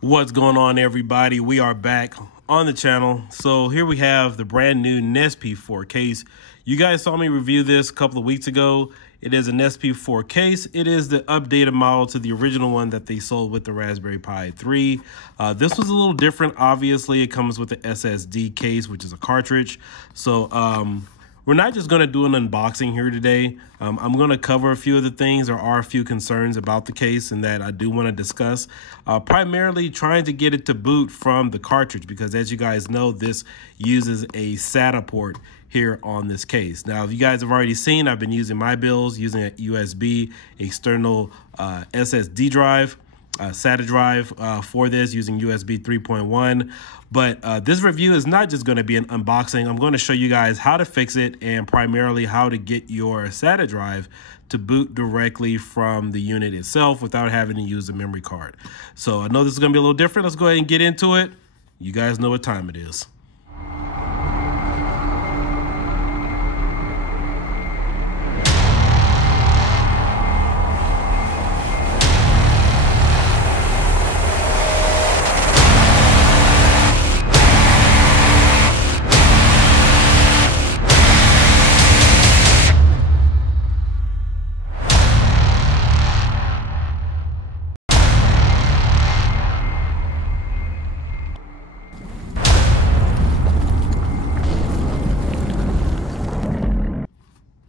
What's going on, everybody? We are back on the channel. So here we have the brand new Nespi 4 case. You guys saw me review this a couple of weeks ago. It is a Nespi 4 case. It is the updated model to the original one that they sold with the Raspberry Pi 3. This was a little different. Obviously, it comes with the SSD case, which is a cartridge. So we're not just going to do an unboxing here today. I'm going to cover a few of the things. There are a few concerns about the case and that I do want to discuss. Primarily trying to get it to boot from the cartridge because, as you guys know, this uses a SATA port here on this case. Now, if you guys have already seen, I've been using my builds using a USB external SSD drive. SATA drive for this using USB 3.1. But this review is not just going to be an unboxing. I'm going to show you guys how to fix it and primarily how to get your SATA drive to boot directly from the unit itself without having to use a memory card. So I know this is going to be a little different. Let's go ahead and get into it. You guys know what time it is.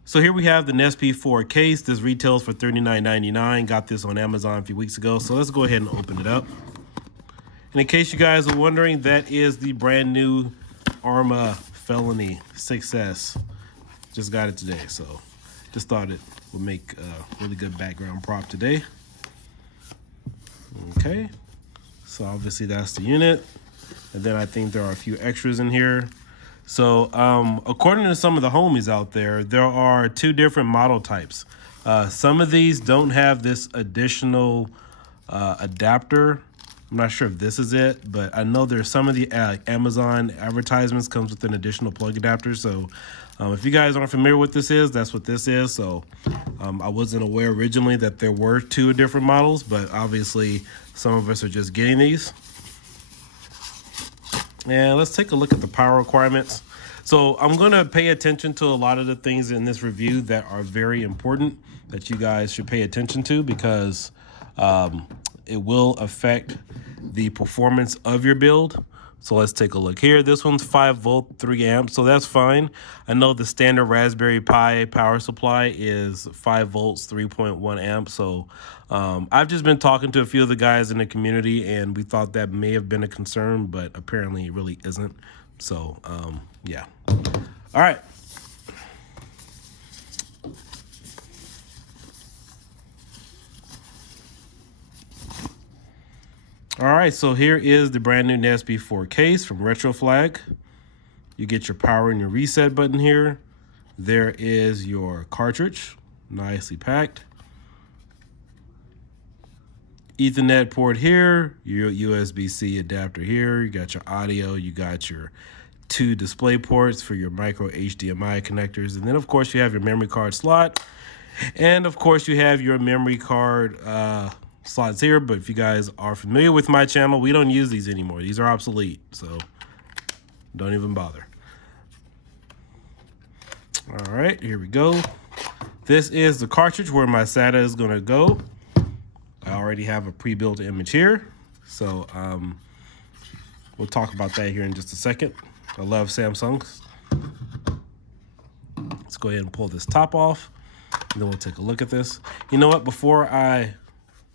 So here we have the Nespi 4 case. This retails for $39.99. Got this on Amazon a few weeks ago. So let's go ahead and open it up. And in case you guys are wondering, that is the brand new Arma Felony 6S. Just got it today. So just thought it would make a really good background prop today. Okay. So obviously that's the unit. And then I think there are a few extras in here. So according to some of the homies out there, there are two different model types. Some of these don't have this additional adapter. I'm not sure if this is it, but I know there's some of the Amazon advertisements comes with an additional plug adapter. So if you guys aren't familiar with this is, that's what this is. So I wasn't aware originally that there were two different models, but obviously some of us are just getting these. And let's take a look at the power requirements. So I'm going to pay attention to a lot of the things in this review that are very important that you guys should pay attention to because it will affect the performance of your build. So let's take a look here. This one's 5 volt, 3 amps, so that's fine. I know the standard Raspberry Pi power supply is 5 volts, 3.1 amps. So I've just been talking to a few of the guys in the community, and we thought that may have been a concern, but apparently it really isn't. So yeah. All right. All right, so here is the brand new Nespi 4 case from RETROFLAG. You get your power and your reset button here. There is your cartridge, nicely packed. Ethernet port here, your USB-C adapter here. You got your audio, you got your 2 display ports for your micro HDMI connectors. And then, of course, you have your memory card slot. And, of course, you have your memory card slots here, but if you guys are familiar with my channel, we don't use these anymore. These are obsolete, so don't even bother. All right, here we go. This is the cartridge where my SATA is going to go. I already have a pre-built image here, so we'll talk about that here in just a second. I love Samsungs. Let's go ahead and pull this top off, and then we'll take a look at this. You know what? Before I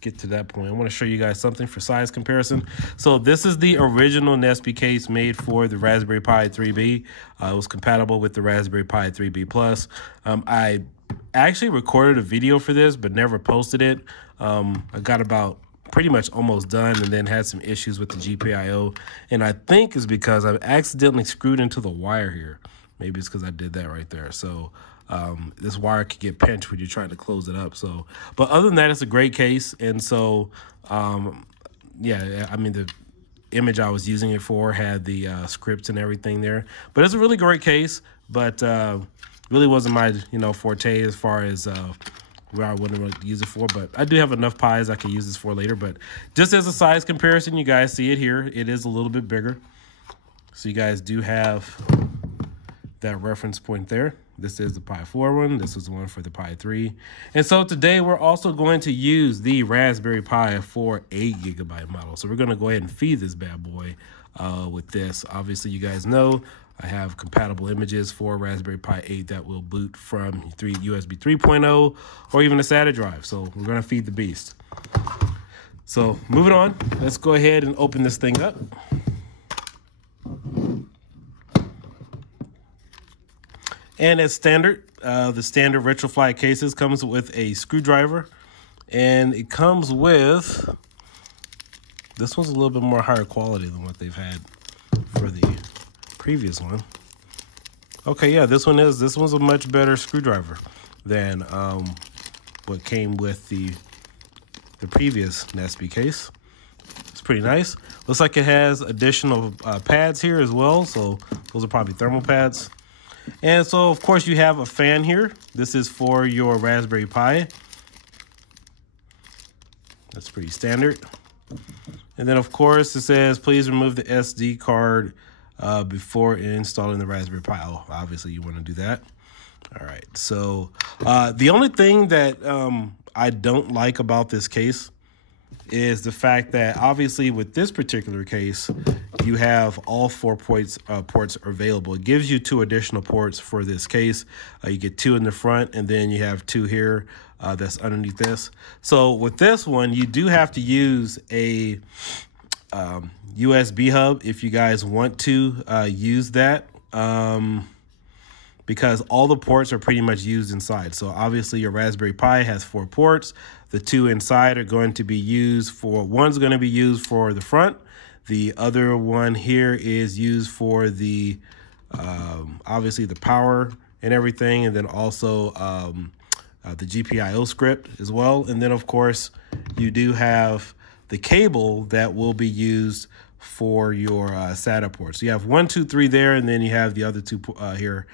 get to that point, I want to show you guys something for size comparison. So this is the original Nespi case made for the Raspberry Pi 3B. It was compatible with the Raspberry Pi 3B Plus. I actually recorded a video for this, but never posted it. I got about pretty much almost done and then had some issues with the GPIO. And I think it's because I accidentally screwed into the wire here. Maybe it's because I did that right there. So this wire could get pinched when you're trying to close it up. So, but other than that, it's a great case. And so, yeah, I mean, the image I was using it for had the scripts and everything there. But it's a really great case, but really wasn't my, forte as far as where I wouldn't really use it for, but I do have enough pies I can use this for later. But just as a size comparison, you guys see it here. It is a little bit bigger. So you guys do have that reference point there. This is the Pi 4 one. This is the one for the Pi 3. And so today we're also going to use the Raspberry Pi for 8GB model. So we're going to go ahead and feed this bad boy with this. Obviously, you guys know I have compatible images for Raspberry Pi 8 that will boot from USB 3.0 or even a SATA drive. So we're going to feed the beast. So moving on, let's go ahead and open this thing up. And as standard, the standard RETROFLAG cases comes with a screwdriver, and it comes with, this one's a little bit more higher quality than what they've had for the previous one. Okay, yeah, this one's a much better screwdriver than what came with the previous Nespi case. It's pretty nice. Looks like it has additional pads here as well, so those are probably thermal pads. And so, of course, you have a fan here. This is for your Raspberry Pi. That's pretty standard. And then, of course, it says, please remove the SD card before installing the Raspberry Pi. Oh, obviously, you want to do that. All right. So the only thing that I don't like about this case is the fact that obviously with this particular case, you have all 4 ports available. It gives you 2 additional ports for this case. You get 2 in the front, and then you have 2 here that's underneath this. So with this one, you do have to use a USB hub if you guys want to use that. Because all the ports are pretty much used inside. So obviously your Raspberry Pi has 4 ports. The 2 inside are going to be used for, one's going to be used for the front. The other one here is used for the, obviously the power and everything. And then also the GPIO script as well. And then of course you do have the cable that will be used for your SATA ports. So you have 1, 2, 3 there, and then you have the other 2 here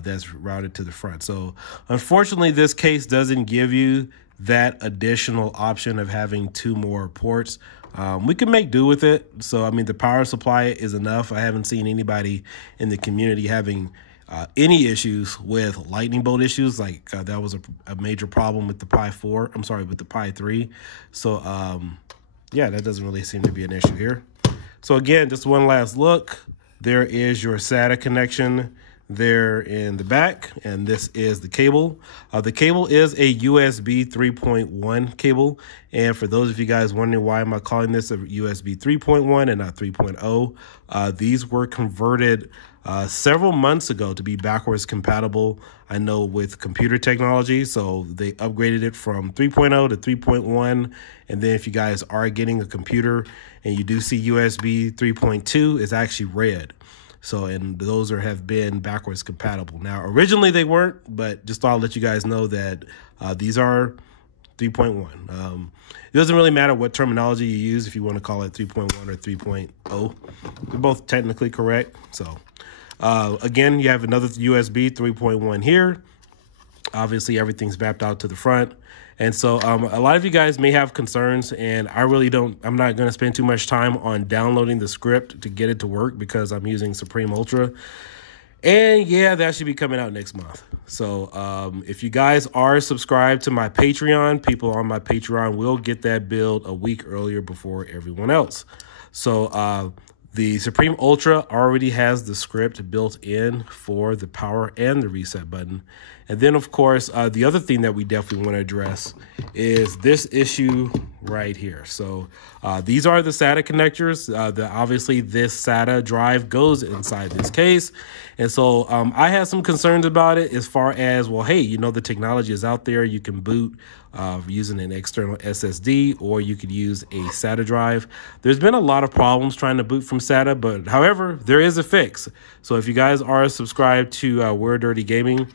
that's routed to the front. So unfortunately, this case doesn't give you that additional option of having 2 more ports. We can make do with it. So, I mean, the power supply is enough. I haven't seen anybody in the community having any issues with lightning bolt issues. Like that was a major problem with the Pi 4. I'm sorry, with the Pi 3. So, yeah, that doesn't really seem to be an issue here. So again, just one last look. There is your SATA connection there in the back, and this is the cable. The cable is a USB 3.1 cable, and for those of you guys wondering why am I calling this a USB 3.1 and not 3.0, these were converted several months ago to be backwards compatible, I know, with computer technology. So they upgraded it from 3.0 to 3.1. And then if you guys are getting a computer and you do see USB 3.2, it's actually red. So, and those have been backwards compatible. Now, originally they weren't, but just thought I'll let you guys know that these are 3.1. It doesn't really matter what terminology you use, if you want to call it 3.1 or 3.0. They're both technically correct. So, again, you have another USB 3.1 here. Obviously, everything's mapped out to the front. And so a lot of you guys may have concerns, and I'm not going to spend too much time on downloading the script to get it to work because I'm using Supreme Ultra. And yeah, that should be coming out next month. So if you guys are subscribed to my Patreon, people on my Patreon will get that build a week earlier before everyone else. So the Supreme Ultra already has the script built in for the power and the reset button. And then, of course, the other thing that we definitely want to address is this issue right here. So these are the SATA connectors. Obviously, this SATA drive goes inside this case. And so I had some concerns about it as far as, well, hey, you know, the technology is out there. You can boot using an external SSD, or you could use a SATA drive. There's been a lot of problems trying to boot from SATA, but however, there is a fix. So if you guys are subscribed to We're Dirty Gaming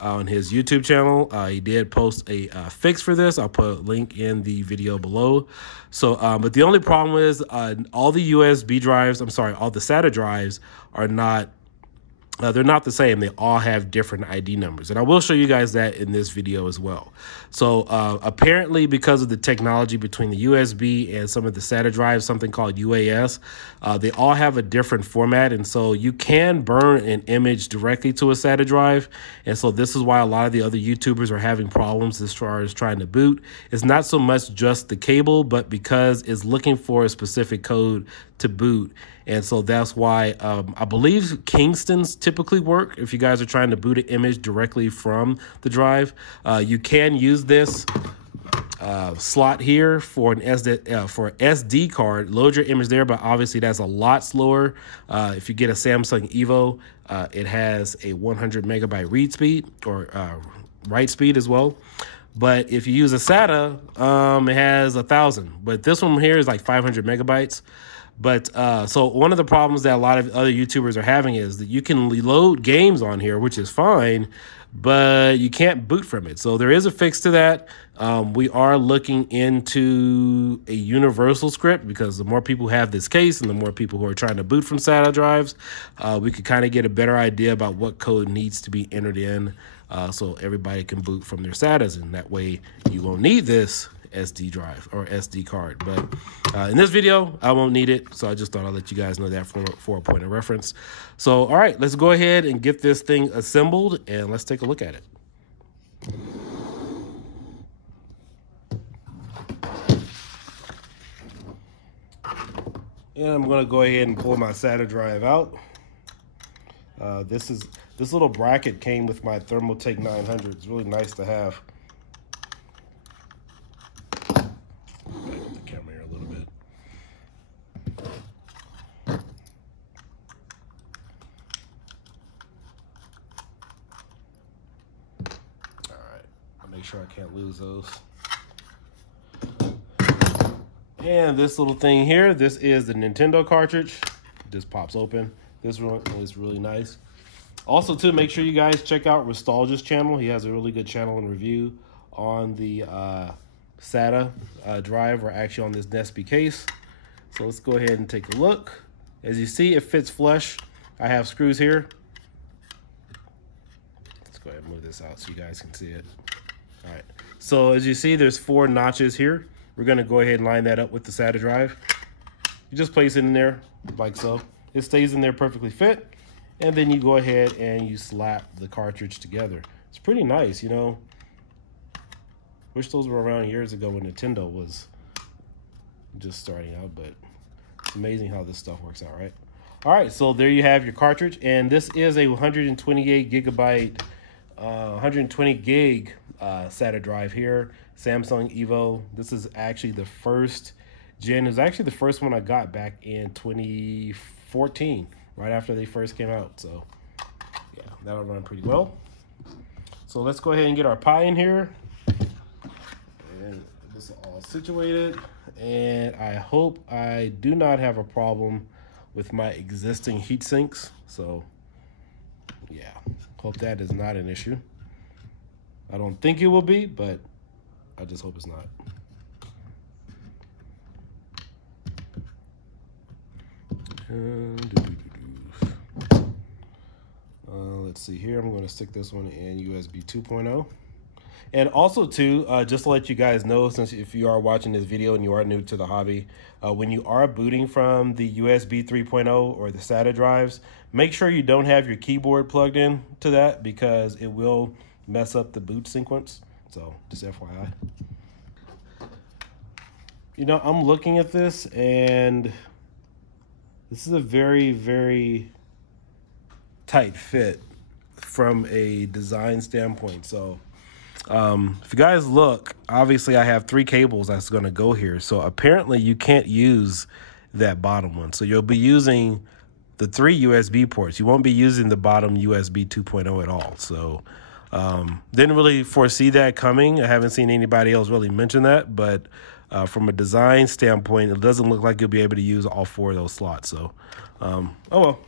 on his YouTube channel, he did post a fix for this. I'll put a link in the video below. So, but the only problem is all the USB drives, all the SATA drives are not They're not the same. They all have different ID numbers. And I will show you guys that in this video as well. So apparently, because of the technology between the USB and some of the SATA drives, something called UAS, they all have a different format. And so you can burn an image directly to a SATA drive. And so this is why a lot of the other YouTubers are having problems as far as trying to boot. It's not so much just the cable, but because it's looking for a specific code to boot. And so that's why I believe Kingstons typically work if you guys are trying to boot an image directly from the drive. You can use this slot here for an SD card. Load your image there, but obviously that's a lot slower. If you get a Samsung Evo, it has a 100 megabyte read speed or write speed as well. But if you use a SATA, it has 1,000. But this one here is like 500 megabytes. But so one of the problems that a lot of other YouTubers are having is that you can load games on here, which is fine, but you can't boot from it. So there is a fix to that. We are looking into a universal script because the more people have this case and the more people who are trying to boot from SATA drives, we could kind of get a better idea about what code needs to be entered in so everybody can boot from their SATAs. And that way you won't need this SD drive or SD card. But in this video, I won't need it. So I just thought I'd let you guys know that for a point of reference. So, all right, let's go ahead and get this thing assembled and let's take a look at it. And I'm going to go ahead and pull my SATA drive out. This little bracket came with my Thermaltake 900. It's really nice to have. Make sure I can't lose those. And this little thing here, this is the Nintendo cartridge. It just pops open. This one is really nice. Also, too, make sure you guys check out Restalgia's channel. He has a really good channel and review on the SATA drive, or actually on this Nespi case. So let's go ahead and take a look. As you see, it fits flush. I have screws here. Let's go ahead and move this out so you guys can see it. All right, so as you see, there's 4 notches here. We're gonna go ahead and line that up with the SATA drive. You just place it in there like so. It stays in there perfectly fit. And then you go ahead and you slap the cartridge together. It's pretty nice, you know. Wish those were around years ago when Nintendo was just starting out, but it's amazing how this stuff works out, right? All right, so there you have your cartridge. And this is a 128 gigabyte, 120 gig SATA drive here, Samsung Evo. This is actually the first gen. It was actually the first one I got back in 2014, right after they first came out. So yeah, that'll run pretty well. So let's go ahead and get our Pi in here. And this is all situated. And I hope I do not have a problem with my existing heat sinks. So yeah, hope that is not an issue. I don't think it will be, but I just hope it's not. Let's see here. I'm going to stick this one in USB 2.0. And also, too, just to let you guys know, since if you are watching this video and you are new to the hobby, when you are booting from the USB 3.0 or the SATA drives, make sure you don't have your keyboard plugged in to that because it will mess up the boot sequence. So just FYI. You know, I'm looking at this and this is a very, very tight fit from a design standpoint. So if you guys look, obviously I have 3 cables that's going to go here. So apparently you can't use that bottom one. So you'll be using the 3 USB ports. You won't be using the bottom USB 2.0 at all. So didn't really foresee that coming. I haven't seen anybody else really mention that, but from a design standpoint, it doesn't look like you'll be able to use all 4 of those slots. So, oh well.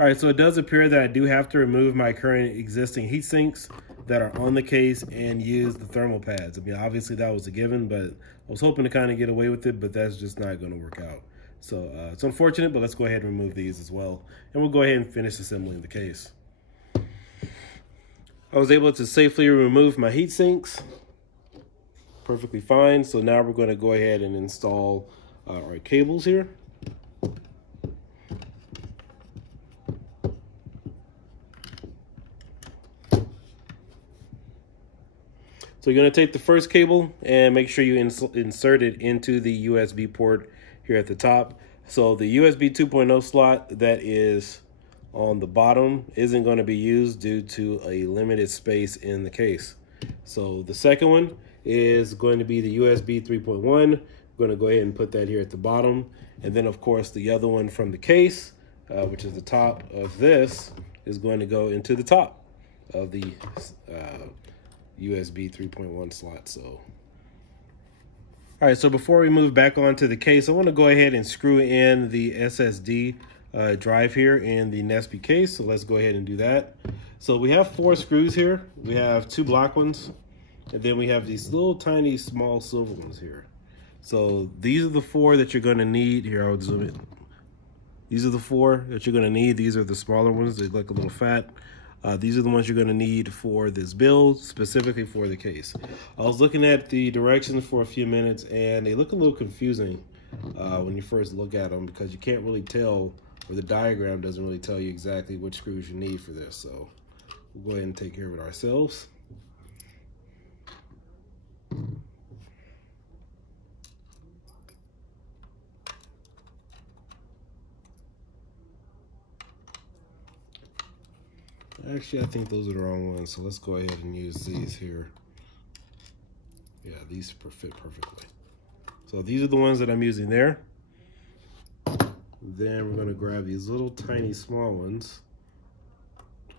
All right, so it does appear that I do have to remove my current existing heat sinks that are on the case and use the thermal pads. I mean, obviously that was a given, but I was hoping to kind of get away with it, but that's just not going to work out. So it's unfortunate, but let's go ahead and remove these as well. And we'll go ahead and finish assembling the case. I was able to safely remove my heat sinks. Perfectly fine. So now we're going to go ahead and install our cables here. So you're going to take the first cable and make sure you insert it into the USB port here at the top. So the USB 2.0 slot that is on the bottom isn't going to be used due to a limited space in the case. So the second one is going to be the USB 3.1. We're going to go ahead and put that here at the bottom. And then of course the other one from the case, which is the top of this, is going to go into the top of the USB 3.1 slot. So, all right, so before we move back onto the case, I want to go ahead and screw in the SSD drive here in the Nespi case. So let's go ahead and do that. So we have 4 screws here. We have 2 black ones, and then we have these little tiny small silver ones here. So these are the 4 that you're going to need. Here, I'll zoom in. These are the 4 that you're going to need. These are the smaller ones. They look a little fat. These are the ones you're going to need for this build, specifically for the case. I was looking at the directions for a few minutes, and they look a little confusing when you first look at them, because you can't really tell, or the diagram doesn't really tell you exactly which screws you need for this. So we'll go ahead and take care of it ourselves. Actually, I think those are the wrong ones, so let's go ahead and use these here. Yeah, these fit perfectly. So these are the ones that I'm using there. Then we're going to grab these little tiny small ones.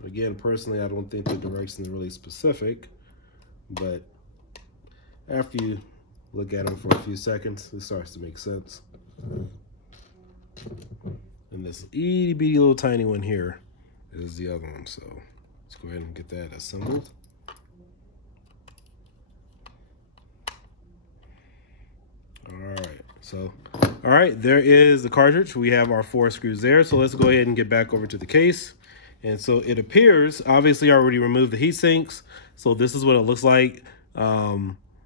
Again, personally, I don't think the direction is really specific, but after you look at them for a few seconds, it starts to make sense. And this itty bitty little tiny one here is the other one. So let's go ahead and get that assembled. All right, there is the cartridge. We have our 4 screws there. So let's go ahead and get back over to the case. And so it appears, obviously I already removed the heat sinks. So this is what it looks like.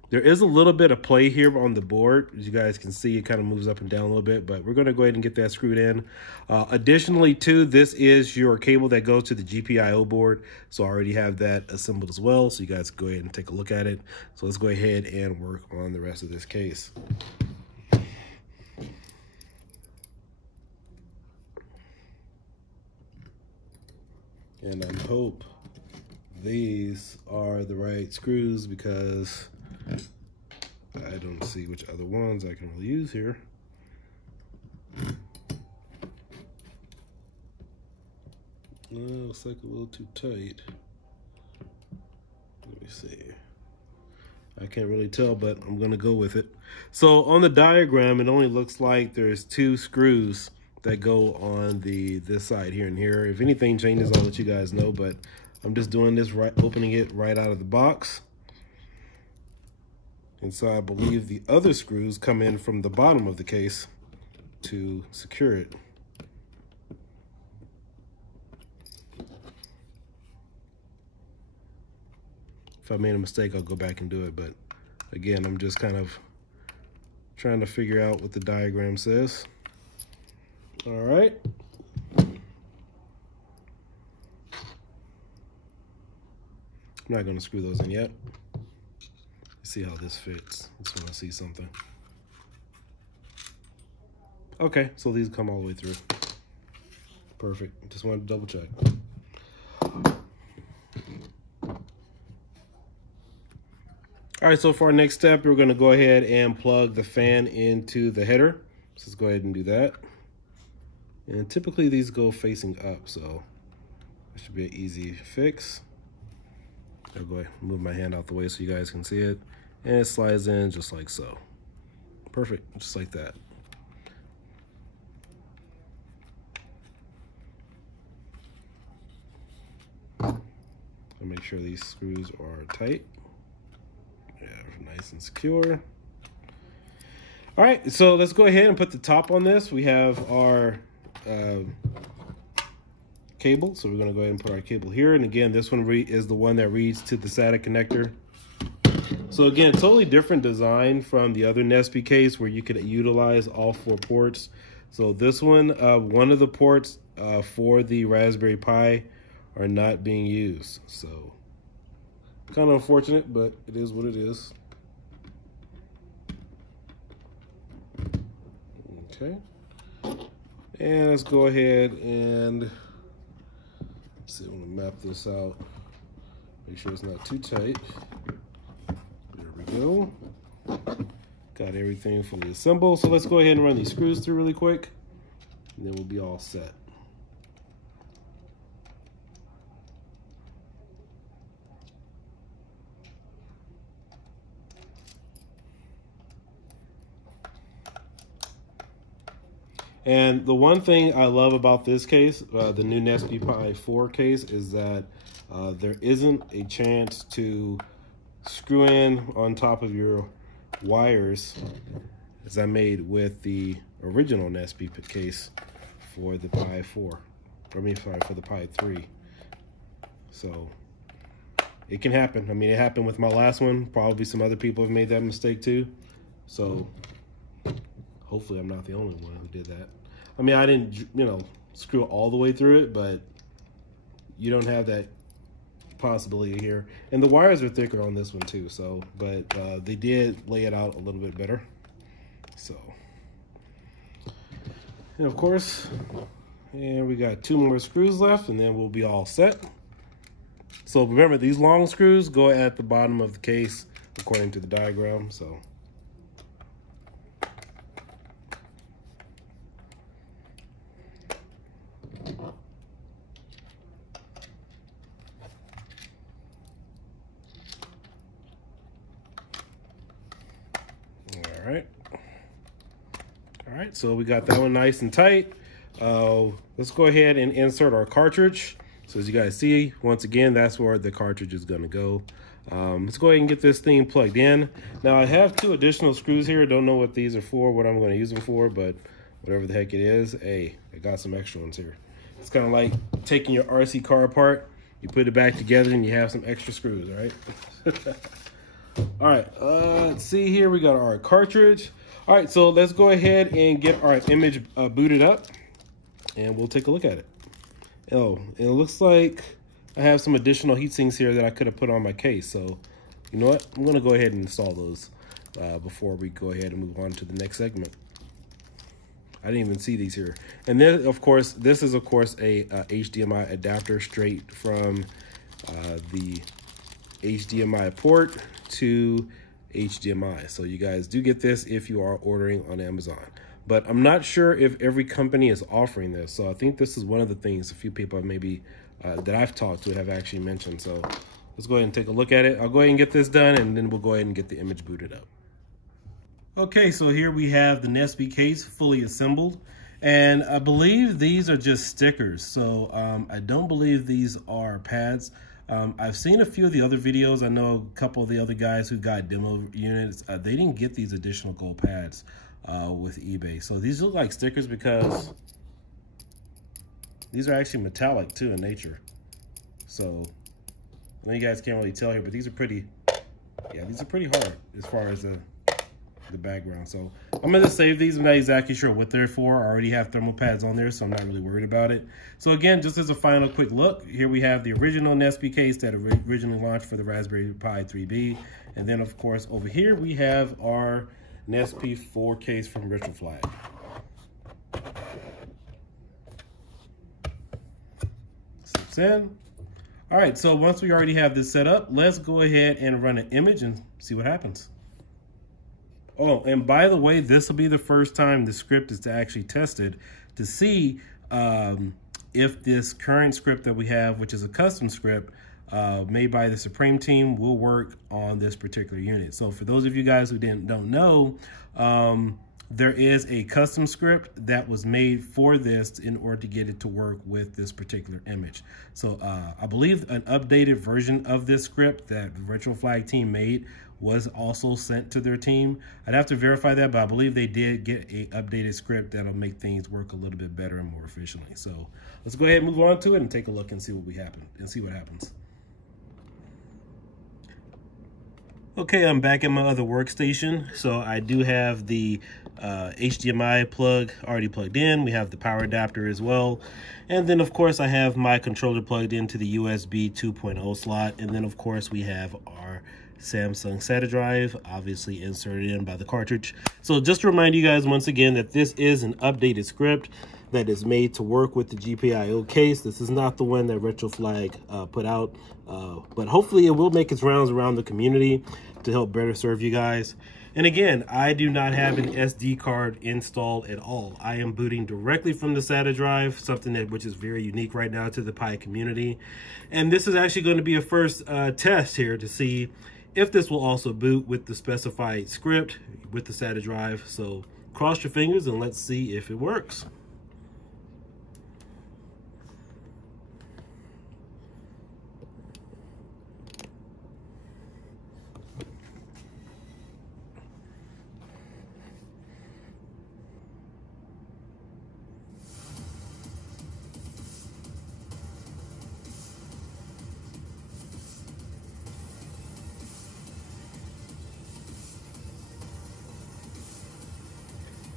There is a little bit of play here on the board. As you guys can see, it kind of moves up and down a little bit, but we're going to go ahead and get that screwed in. Additionally, too, this is your cable that goes to the GPIO board. So I already have that assembled as well. So you guys go ahead and take a look at it. So let's go ahead and work on the rest of this case. And I hope these are the right screws, because I don't see which other ones I can really use here. Looks like a little too tight. Let me see. I can't really tell, but I'm gonna go with it. So on the diagram, it only looks like there's 2 screws that go on this side here and here. If anything changes, I'll let you guys know, but I'm just doing this right, opening it right out of the box. And so I believe the other screws come in from the bottom of the case to secure it. If I made a mistake, I'll go back and do it. But again, I'm just kind of trying to figure out what the diagram says. All right. I'm not going to screw those in yet. Let's see how this fits. Just want to see something. Okay, so these come all the way through. Perfect. Just wanted to double check. All right, so for our next step, we're going to go ahead and plug the fan into the header. So let's go ahead and do that. And typically these go facing up, so it should be an easy fix. I'll go ahead and move my hand out the way so you guys can see it. And it slides in just like so. Perfect, just like that. I'll make sure these screws are tight. Yeah, nice and secure. All right, so let's go ahead and put the top on this. We have our cable, so we're gonna go ahead and put our cable here. And again, this one is the one that reads to the SATA connector. So again, totally different design from the other Nespi case where you could utilize all 4 ports. So this one of the ports for the Raspberry Pi are not being used. So kind of unfortunate, but it is what it is. Okay. And let's go ahead and let's see, I'm gonna map this out. Make sure it's not too tight. There we go. Got everything fully assembled. So let's go ahead and run these screws through really quick, and then we'll be all set. And the one thing I love about this case, the new Nespi Pi 4 case, is that there isn't a chance to screw in on top of your wires as I made with the original Nespi case for the Pi 4. I mean, sorry, for the Pi 3. So it can happen. I mean, it happened with my last one. Probably some other people have made that mistake too. So hopefully I'm not the only one who did that. I mean, I didn't, you know, screw it all the way through it, but you don't have that possibility here. And the wires are thicker on this one too, so, but they did lay it out a little bit better. So, and of course, and we got 2 more screws left, and then we'll be all set. So remember, these long screws go at the bottom of the case according to the diagram. So all right, so we got that one nice and tight. Let's go ahead and insert our cartridge. So as you guys see, once again, that's where the cartridge is gonna go. Let's go ahead and get this thing plugged in. Now I have 2 additional screws here. Don't know what these are for, what I'm gonna use them for, but whatever the heck it is, hey, I got some extra ones here. It's kind of like taking your RC car apart, you put it back together and you have some extra screws, all right? All right, let's see here, we got our cartridge. All right, so let's go ahead and get our image booted up and we'll take a look at it. Oh, it looks like I have some additional heat sinks here that I could have put on my case. So you know what, I'm gonna go ahead and install those before we go ahead and move on to the next segment. I didn't even see these here. And then of course, this is of course a HDMI adapter straight from the HDMI port to HDMI. So you guys do get this if you are ordering on Amazon. But I'm not sure if every company is offering this. So I think this is one of the things a few people have maybe that I've talked to have actually mentioned. So let's go ahead and take a look at it. I'll go ahead and get this done and then we'll go ahead and get the image booted up. Okay, so here we have the Nespi case fully assembled. And I believe these are just stickers. So I don't believe these are pads. I've seen a few of the other videos. I know a couple of the other guys who got demo units. They didn't get these additional gold pads with eBay. So these look like stickers because these are actually metallic too in nature. So I know you guys can't really tell here, but these are pretty, yeah, these are pretty hard as far as the background. So I'm gonna save these. I'm not exactly sure what they're for. I already have thermal pads on there, so I'm not really worried about it. So again, just as a final quick look, here we have the original Nespi case that originally launched for the Raspberry Pi 3B. And then of course, over here, we have our Nespi 4 case from RETROFLAG. Slips in. All right, so once we already have this set up, let's go ahead and run an image and see what happens. Oh, and by the way, this will be the first time the script is actually tested to see if this current script that we have, which is a custom script made by the Supreme team, will work on this particular unit. So for those of you guys who don't know, there is a custom script that was made for this in order to get it to work with this particular image. So I believe an updated version of this script that the RETROFLAG team made was also sent to their team. I'd have to verify that, but I believe they did get a updated script that'll make things work a little bit better and more efficiently. So let's go ahead and move on to it and take a look and see what happens. Okay, I'm back at my other workstation. So I do have the HDMI plug already plugged in. We have the power adapter as well. And then of course I have my controller plugged into the USB 2.0 slot. And then of course we have our Samsung SATA drive, obviously inserted in by the cartridge. So just to remind you guys once again that this is an updated script that is made to work with the GPIO case. This is not the one that RETROFLAG put out, but hopefully it will make its rounds around the community to help better serve you guys. And again, I do not have an SD card installed at all. I am booting directly from the SATA drive, something which is very unique right now to the Pi community. And this is actually going to be a first test here to see if this will also boot with the specified script with the SATA drive. So cross your fingers and let's see if it works.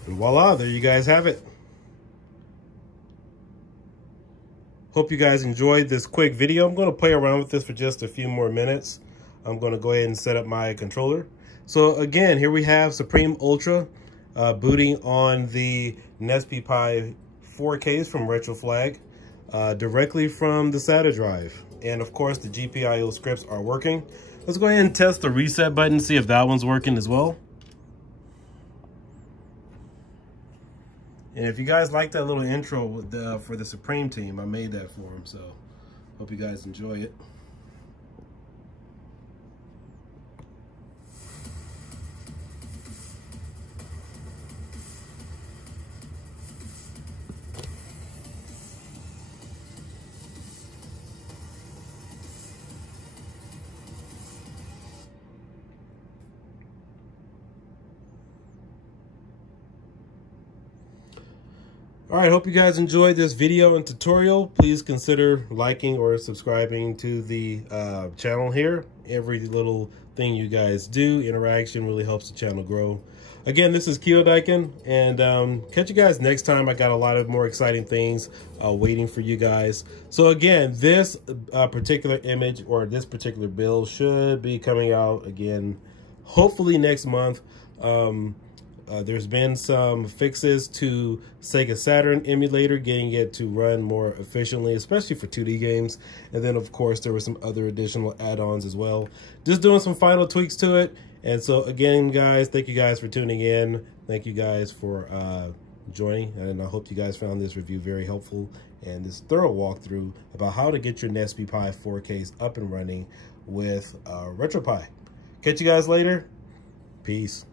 And voila, there you guys have it. Hope you guys enjoyed this quick video. I'm going to play around with this for just a few more minutes. I'm going to go ahead and set up my controller. So again, here we have Supreme Ultra booting on the Nespi Pi 4 case from RETROFLAG directly from the SATA drive. And of course, the GPIO scripts are working. Let's go ahead and test the reset button, see if that one's working as well. And if you guys like that little intro with for the Supreme team, I made that for them, so hope you guys enjoy it. All right, hope you guys enjoyed this video and tutorial. Please consider liking or subscribing to the channel here. Every little thing you guys do, interaction really helps the channel grow. Again, this is Kiodiekin, and catch you guys next time. I got a lot of more exciting things waiting for you guys. So again, this particular image or this particular build should be coming out again, hopefully next month. There's been some fixes to Sega Saturn emulator, getting it to run more efficiently, especially for 2D games. And then, of course, there were some other additional add-ons as well. Just doing some final tweaks to it. And so, again, guys, thank you guys for tuning in. Thank you guys for joining. And I hope you guys found this review very helpful and this thorough walkthrough about how to get your Nespi Pi 4 case up and running with RetroPie. Catch you guys later. Peace.